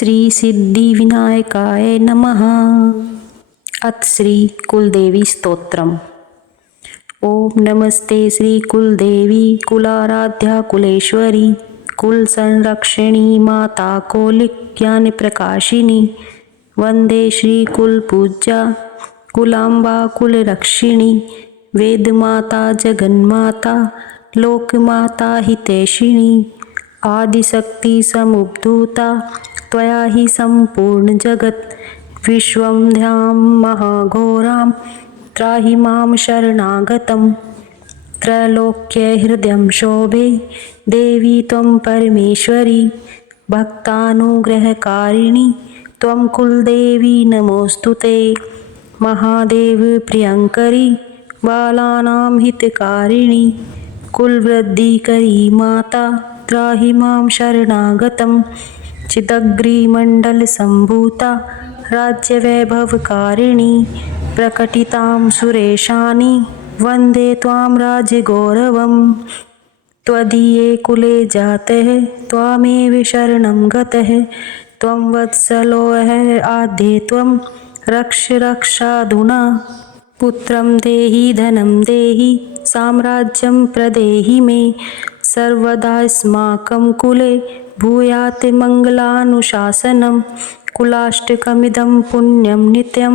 श्री सिद्धिविनायकाय नमः। अथ श्री कुलदेवी स्तोत्रम्। ओम नमस्ते श्री कुलदेवी कुलाराध्या कुलेश्वरी कुल संरक्षिणी माता कौलिक ज्ञान प्रकाशिनी वंदे श्री कुल पूज्या कुलांबा कुल रक्षिणी वेद माता जगन्माता लोक माता हितैषिणी आदिशक्ति समुद्भूता त्वया हि संपूर्ण जगत विश्वं ध्यां महाघोरां त्राहि मां शरणागतं त्रैलोक्य हृदयं शोभे देवी त्वं परमेश्वरी भक्तानुग्रहकारिणी त्वं कुलदेवी नमोस्तुते महादेव प्रियंकरी बालानां हितकारिणी कुलवृद्धिकरी माता त्राहि मां शरणागतं चिदग्रीमण्डल संभूता राज्यवैभवकारिणी प्रकटितां सुरेशानि वन्दे त्वां राजगौरवं त्वदीये कुले जातः त्वामेव शरणं गतः त्वं वत्सलोऽह आद्ये त्वं रक्ष रक्षाधुना पुत्रं देहि धनं देहि साम्राज्यं प्रदेहि मे सर्वदास्माकं कुले भूयात् मङ्गलानुशासनं कुलाष्टकमिदं पुण्यं नित्यं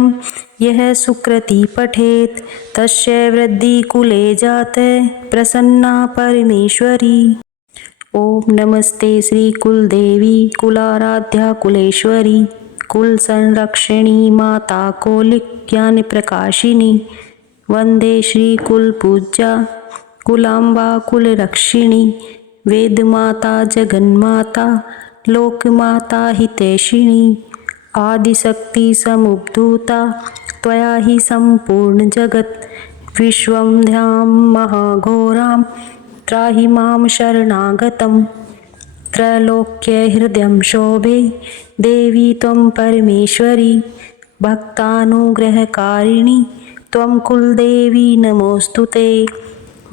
यः सुकृती पठेत् तस्य वृद्धि कुले जाते प्रसन्ना परमेश्वरी। ओम नमस्ते श्री कुलदेवी कुलाराध्या कुलेश्वरी कुल संरक्षिणी माता कौलिक ज्ञान प्रकाशिनी वंदे श्री कुल पूज्या कुलांबा कुल रक्षिणी वेद माता जगन्माता लोक माता हितैषिणी आदिशक्ति समुद्भूता त्वया हि संपूर्ण जगत विश्वं ध्यां महाघोरां त्राहि मां शरणागतं त्रैलोक्य हृदयं शोभे देवी त्वं परमेश्वरी भक्तानुग्रहकारिणी त्वं कुलदेवी नमोस्तुते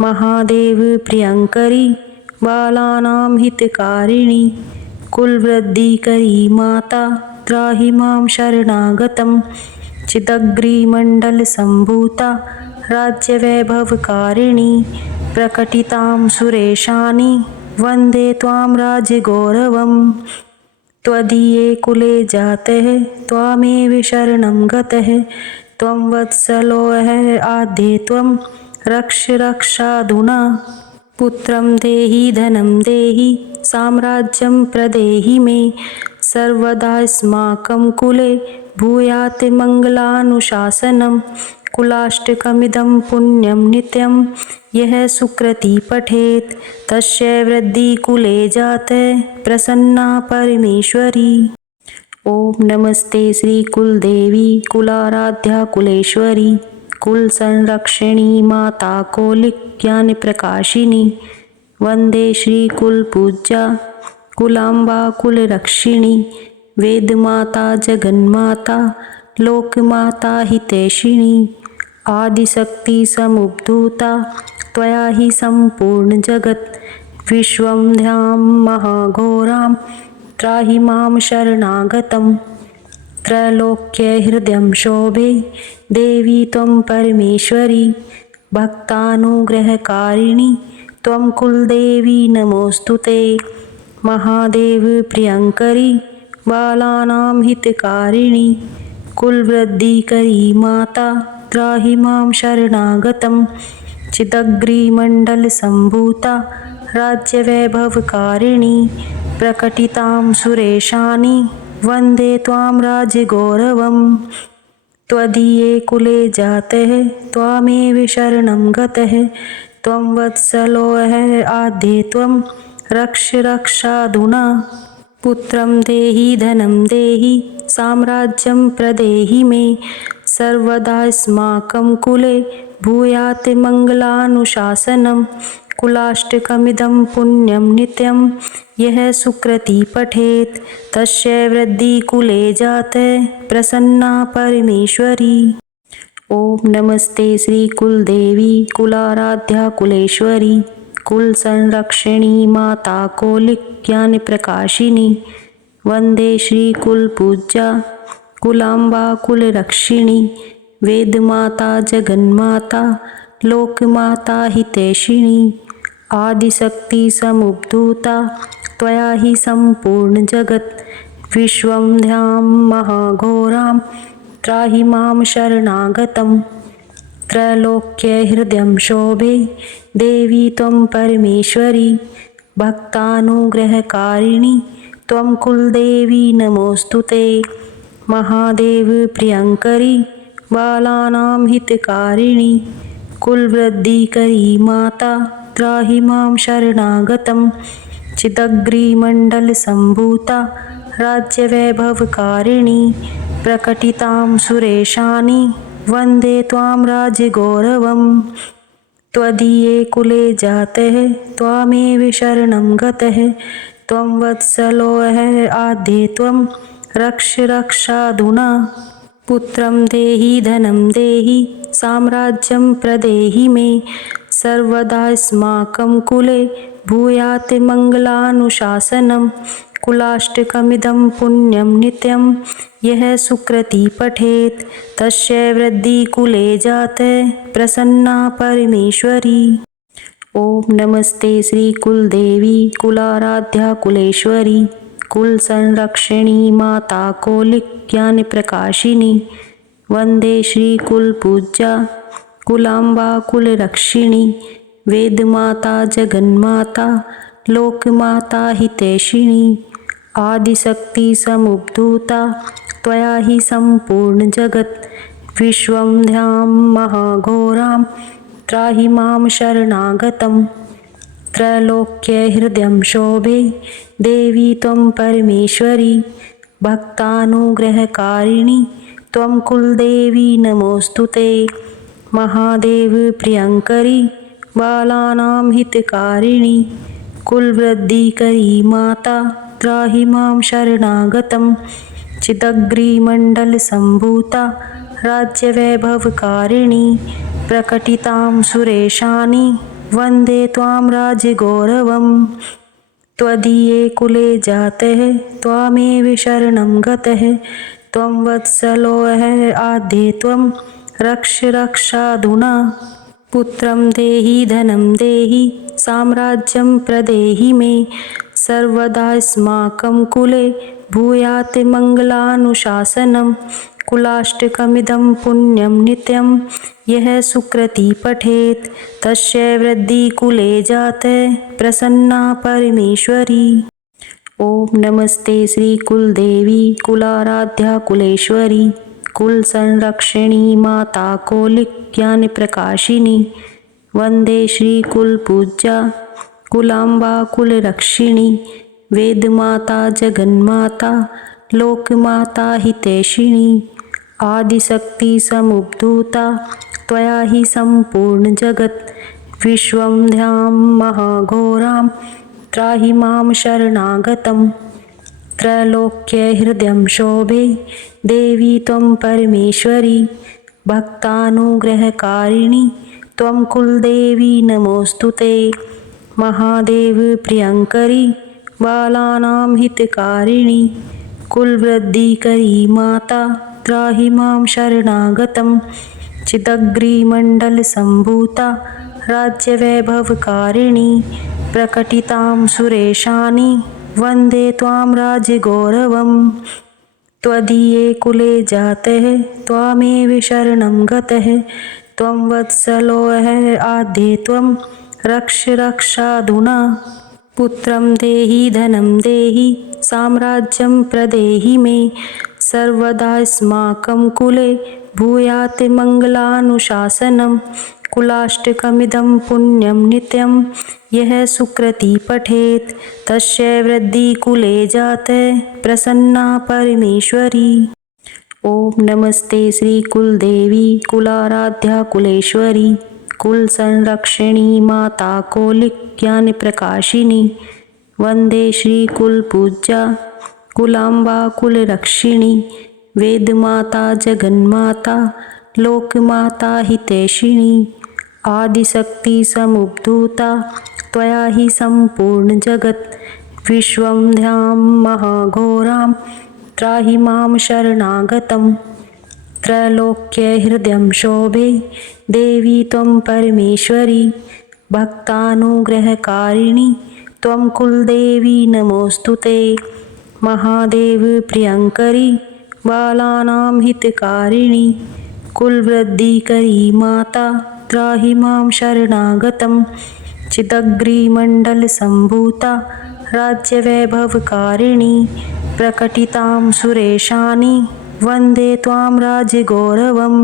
महादेव प्रियंकरी बालानां हितकारिणी कुलवृद्धिकरी माता त्राहि मां शरणागतं चिदग्रीमण्डल संभूता राज्यवैभवकारिणी प्रकटितां सुरेशानि वन्दे त्वां राजगौरवं त्वदीये कुले जातः त्वामेव शरणं गतः त्वं वत्सलोऽह आद्ये त्वं रक्ष रक्षाधुना पुत्रं देहि धनं देहि साम्राज्यं प्रदेहि मे सर्वदास्माकं कुले भूयात् मङ्गलानुशासनं कुलाष्टकमिदं पुण्यं नित्यं यः सुकृती पठेत् तस्य वृद्धि कुले जाते प्रसन्ना परमेश्वरी। ओम नमस्ते श्री कुलदेवी कुलाराध्या कुलेश्वरी कुल संरक्षिणी माता कौलिक ज्ञान प्रकाशिनी वंदे श्री कुल पूज्या कुलांबा कुल रक्षिणी वेद माता जगन्माता लोक माता हितैषिणी आदिशक्ति समुद्भूता त्वया हि संपूर्ण जगत विश्वं ध्यां महाघोरां त्राहि मां शरणागतं त्रैलोक्य हृदयं शोभे देवी त्वं परमेश्वरी भक्तानुग्रहकारिणी त्वं कुलदेवी नमोस्तुते महादेव प्रियंकरी बालानां हितकारिणी कुलवृद्धिकरी माता त्राहि मां शरणागतं चिदग्रीमण्डल संभूता राज्यवैभवकारिणी प्रकटितां सुरेशानि वन्दे त्वां राजगौरवं त्वदीये कुले जातः त्वामेव शरणं गतः त्वं वत्सलोऽह आद्ये त्वं रक्ष रक्षाधुना पुत्रं देहि धनं देहि साम्राज्यं प्रदेहि मे सर्वदास्माकं कुले भूयात् मङ्गलानुशासनं कुलाष्टकमिदं पुण्यं नित्यं यः सुकृती पठेत् तस्य वृद्धि कुले जाते प्रसन्ना परमेश्वरी। ओम नमस्ते श्री कुलदेवी कुलाराध्या कुलेश्वरी कुल संरक्षिणी माता कौलिक ज्ञान प्रकाशिनी वन्दे श्रीकुलपूज्या कुलाम्बा कुलरक्षिणी वेदमाता जगन्माता लोकमाता हितैषिणी आदिशक्ति समुद्भूता त्वया हि सम्पूर्ण जगत् विश्वं ध्यां महाघोरां त्राहि मां शरणागतं त्रैलोक्यहृदयं शोभे देवी त्वं परमेश्वरी भक्तानुग्रहकारिणी त्वं कुलदेवी नमोऽस्तुते महादेव प्रियंकरी बालानां हितकारिणी कुलवृद्धिकरी माता त्राहि मां शरणागतं चिदग्रिमण्डलसम्भूता राज्यवैभवकारिणी प्रकटितां सुरेशानि वन्दे त्वां राजगौरवम् त्वदीये कुले जातः त्वामेव शरणं गतः त्वं वत्सलोऽह आद्ये त्वं रक्ष रक्षाधुना पुत्रं देहि धनं देहि साम्राज्यं प्रदेहि मे सर्वदास्माकं कुले भूयात् मङ्गलानुशासनं कुलाष्टकमिदं पुण्यं नित्यं यः सुकृती पठेत् तस्य वृद्धि कुले जाते प्रसन्ना परमेश्वरी। ओम नमस्ते श्री कुलदेवी कुलाराध्या कुलेश्वरी कुल संरक्षिणी माता कौलिक ज्ञान प्रकाशिनी वंदे श्री कुलपूज्या कुलाम्बा कुलरक्षिणी वेदमाता जगन्माता लोकमाता हितैषिणी आदिशक्ति समुद्भूता त्वया हि सम्पूर्ण जगत् विश्वं ध्यां महाघोरां त्राहि मां शरणागतं त्रैलोक्यहृदयं शोभे देवी त्वं परमेश्वरी भक्तानुग्रहकारिणी त्वं कुलदेवी नमोऽस्तुते महादेव प्रियंकरी बालानां हितकारिणी कुलवृद्धिकरी माता त्राहि मां शरणागतं चिदग्रिमण्डलसम्भूता राज्यवैभवकारिणी प्रकटितां सुरेशानि वन्दे त्वां राजगौरवम् त्वदीये कुले जातः त्वामेव शरणं गतः त्वं वत्सलोऽह आद्ये त्वं रक्ष रक्षाधुना पुत्रं देहि धनं देहि साम्राज्यं प्रदेहि मे सर्वदास्माकं कुले भूयात् मङ्गलानुशासनं कुलाष्टकमिदं पुण्यं नित्यं यः सुकृती पठेत् तस्य वृद्धि कुले जाते प्रसन्ना परमेश्वरी। ओम नमस्ते श्री कुलदेवी कुलाराध्या कुलेश्वरी कुल संरक्षिणी माता कौलिक ज्ञान प्रकाशिनी वंदे श्री कुलपूज्या कुलाम्बा कुलरक्षिणी वेदमाता जगन्माता लोकमाता हितैषिणी आदिशक्ति समुद्भूता त्वया हि सम्पूर्ण जगत् विश्वं ध्यां महाघोरां त्राहि मां शरणागतं त्रैलोक्यहृदयं शोभे देवी त्वं परमेश्वरी भक्तानुग्रहकारिणी त्वं कुलदेवी नमोऽस्तुते महादेव प्रियंकरी बालानां हितकारिणी कुलवृद्धिकरी माता त्राहि मां शरणागतं चिदग्रिमण्डलसम्भूता राज्यवैभवकारिणी प्रकटितां सुरेशानि वन्दे त्वां राजगौरवम् त्वदीये कुले जातः त्वामेव शरणं गतः त्वं वत्सलोऽह आद्ये त्वं रक्ष रक्षाधुना पुत्रं देहि धनं देहि साम्राज्यं प्रदेहि मे सर्वदास्माकं कुले भूयात् मङ्गलानुशासनं कुलाष्टकमिदं पुण्यं नित्यं यः सुकृती पठेत् तस्य वृद्धि कुले जाते प्रसन्ना परमेश्वरी। ओम नमस्ते श्री कुलदेवी कुलाराध्या कुलेश्वरी कुल संरक्षिणी माता कौलिक ज्ञान प्रकाशिनी वंदे श्री कुलपूज्या कुलाम्बा कुलरक्षिणी वेदमाता जगन्माता लोकमाता हितैषिणी आदिशक्ति समुद्भूता त्वया हि सम्पूर्ण जगत् विश्वंध्यां महाघोरां त्राहि मां शरणागतं त्रैलोक्यहृदयं शोभे देवी त्वं परमेश्वरी भक्तानुग्रहकारिणी त्वं कुलदेवी नमोऽस्तु ते महादेव प्रियंकरी बालानां हितकारिणी कुलवृद्धिकरी माता त्राहि मां शरणागतं चिदग्रिमण्डलसम्भूता राज्यवैभवकारिणी प्रकटितां सुरेशानि वन्दे त्वां राजगौरवम्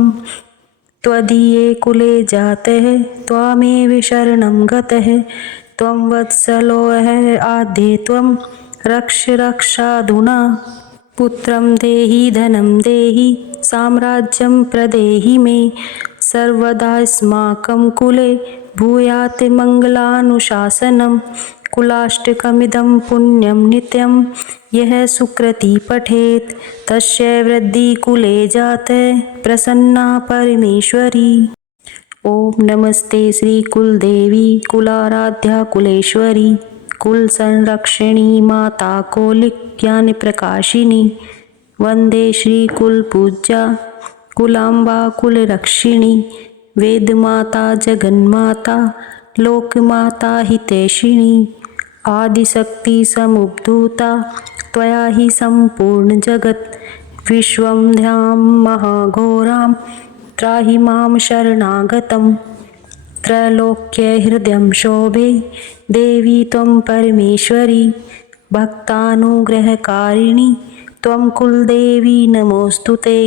त्वदीये कुले जातः त्वामेव शरणं गतः त्वं वत्सलोऽह आद्ये त्वं रक्ष रक्षाधुना पुत्रं देहि धनं देहि साम्राज्यं प्रदेहि मे सर्वदास्माकं कुले भूयात् मङ्गलानुशासनं कुलाष्टकमिदं पुण्यं नित्यं यः सुकृती पठेत् तस्य वृद्धि कुले जाते प्रसन्ना परमेश्वरी। ओम नमस्ते श्री कुलदेवी कुलाराध्या कुलेश्वरी कुल संरक्षिणी माता कौलिक ज्ञान प्रकाशिनी वंदे श्री कुल पूज्या कुलांबा कुल रक्षिणी वेद माता जगन्माता लोक माता हितैषिणी आदिशक्ति समुद्भूता त्वया हि संपूर्ण जगत विश्वंध्यां महाघोरां त्राहि मां शरणागतं त्रैलोक्यहृदयं शोभे देवी त्वं परमेश्वरी भक्तानुग्रहकारिणी त्वं कुलदेवी नमोऽस्तु ते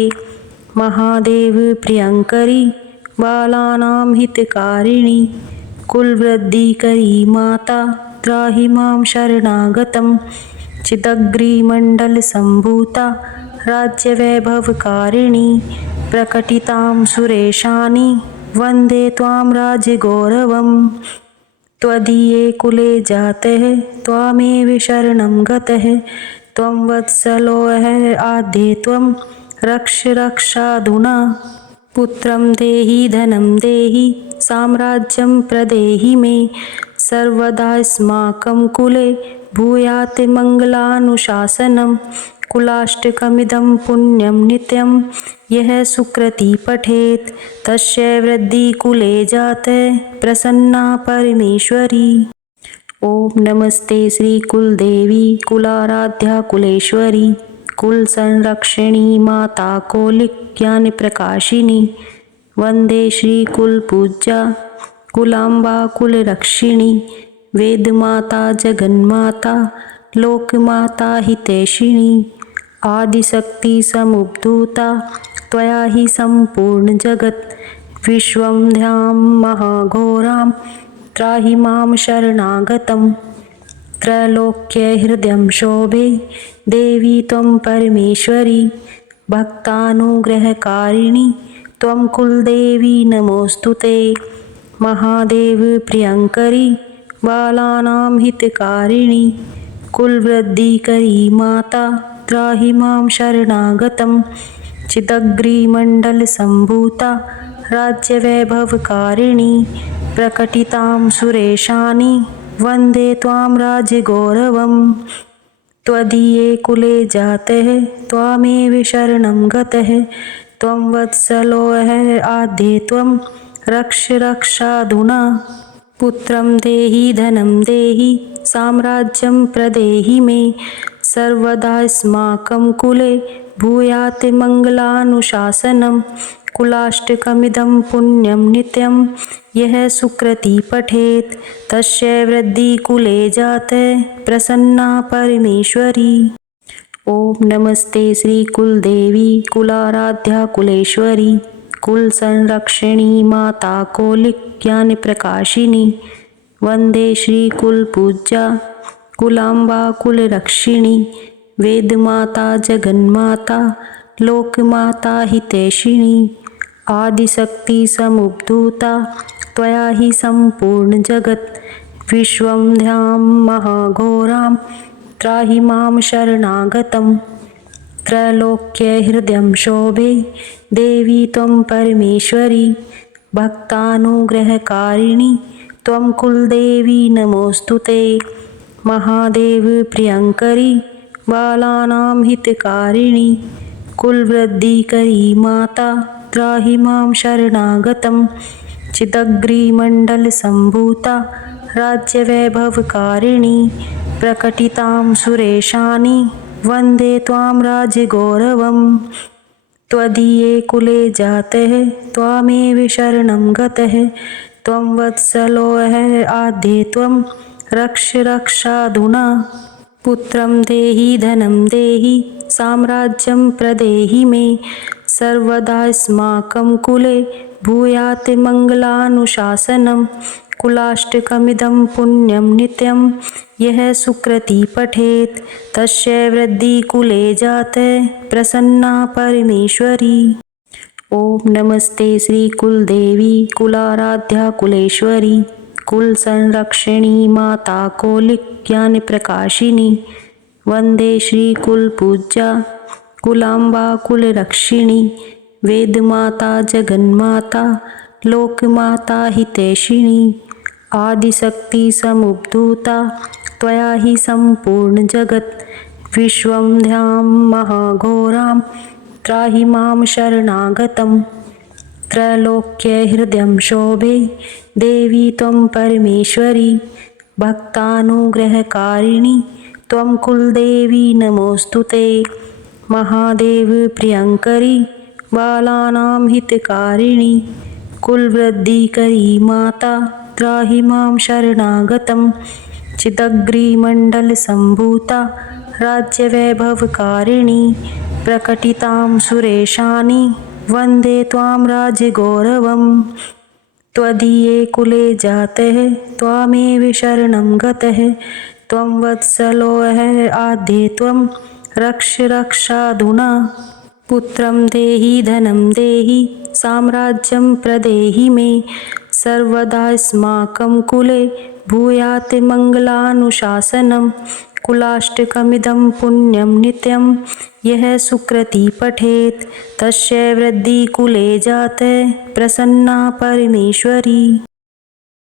महादेव प्रियंकरी बालानां हितकारिणी कुलवृद्धिकरी माता त्राहि मां शरणागतं चिदग्रिमण्डलसम्भूता राज्यवैभवकारिणी प्रकटितां सुरेशानि वन्दे त्वां राजगौरवम् त्वदीये कुले जातः त्वामेव शरणं गतः त्वं वत्सलोऽह आद्ये त्वं रक्ष रक्षाधुना पुत्रं देहि धनं देहि साम्राज्यं प्रदेहि मे सर्वदास्माकं कुले भूयात् मङ्गलानुशासनं कुलाष्टकमिदं पुण्यं नित्यं यः सुकृती पठेत् तस्य वृद्धि कुले जाते प्रसन्ना परमेश्वरी। ओम नमस्ते श्री कुलदेवी कुलाराध्या कुलेश्वरी कुल संरक्षिणी माता कौलिक ज्ञान प्रकाशिनी वंदे श्री कुल पूज्या कुलांबा कुल रक्षिणी वेद माता जगन्माता लोक माता हितैषिणी आदिशक्ति समुद्भूता त्वया हि संपूर्ण जगत विश्वंध्यां महाघोरां त्राहि मां शरणागतं त्रैलोक्यहृदयं शोभे देवी त्वं परमेश्वरी भक्तानुग्रहकारिणी त्वं कुलदेवी नमोऽस्तु ते महादेव प्रियंकरी बालानां हितकारिणी कुलवृद्धिकरी माता त्राहि मां शरणागतं चिदग्रिमण्डलसम्भूता राज्यवैभवकारिणी प्रकटितां सुरेशानि वन्दे त्वां राजगौरवम् त्वदीये कुले जातः त्वामेव शरणं गतः त्वं वत्सलोऽह आद्ये त्वं रक्ष रक्षाधुना पुत्रं देहि धनं देहि साम्राज्यं प्रदेहि मे सर्वदास्माकं कुले भूयात् मङ्गलानुशासनं कुलाष्टकमिदं पुण्यं नित्यं यः सुकृती पठेत् तस्य वृद्धि कुले जाते प्रसन्ना परमेश्वरी। ओम नमस्ते श्री कुलदेवी कुलाराध्या कुलेश्वरी कुल संरक्षिणी माता कौलिक ज्ञान प्रकाशिनी वंदे श्री कुल पूज्या कुलांबा कुल रक्षिणी वेद माता जगन्माता लोक माता हितैषिणी आदिशक्ति समुद्भूता त्वया हि संपूर्ण जगत विश्वंध्यां महाघोरां त्राहि मां शरणागतं त्रैलोक्यहृदयं शोभे देवी त्वं परमेश्वरी भक्तानुग्रहकारिणी त्वं कुलदेवी नमोऽस्तु ते महादेव प्रियंकरी बालानां हितकारिणी कुलवृद्धिकरी माता त्राहि मां शरणागतं चिदग्रिमण्डलसम्भूता राज्यवैभवकारिणी प्रकटितां सुरेशानि वन्दे त्वां राजगौरवम् त्वदीये कुले जातः त्वामेव शरणं गतः त्वं वत्सलोऽह आद्ये त्वं रक्ष रक्षाधुना पुत्रं देहि धनं देहि साम्राज्यं प्रदेहि मे सर्वदास्माकं कुले भूयात् मङ्गलानुशासनं कुलाष्टकमिदं पुण्यं नित्यं यः सुकृती पठेत् तस्य वृद्धि कुले जाते प्रसन्ना परमेश्वरी। ओम नमस्ते श्री कुलदेवी कुलाराध्या कुलेश्वरी कुल संरक्षिणी माता कौलिक ज्ञान प्रकाशिनी वंदे श्री कुल पूज्या कुलाम्बा कुल रक्षिणी वेद माता जगन्माता लोक माता हितैषिणी आदिशक्ति समुद्भूता त्वया हि संपूर्ण जगत विश्वं ध्यां महाघोरां त्राहि मां शरणागतं त्रैलोक्य हृदयं शोभे देवी त्वं परमेश्वरी भक्तानुग्रहकारिणी त्वं कुलदेवी नमोस्तुते महादेव प्रियंकरी बालानां हितकारिणी कुलवृद्धिकरी माता त्राहि मां शरणागतं चिदग्रिमण्डलसम्भूता राज्यवैभवकारिणी प्रकटितां सुरेशानि वन्दे त्वां राजगौरवम् त्वदीये कुले जातः त्वामेव शरणं गतः त्वं वत्सलोऽह आद्ये त्वं रक्ष रक्षाधुना पुत्रं देहि धनं देहि साम्राज्यं प्रदेहि मे सर्वदास्माकं कुले भूयात् मङ्गलानुशासनं कुलाष्टकमिदं पुण्यं नित्यं यः सुकृती पठेत् तस्य वृद्धि कुले जाते प्रसन्ना परमेश्वरी।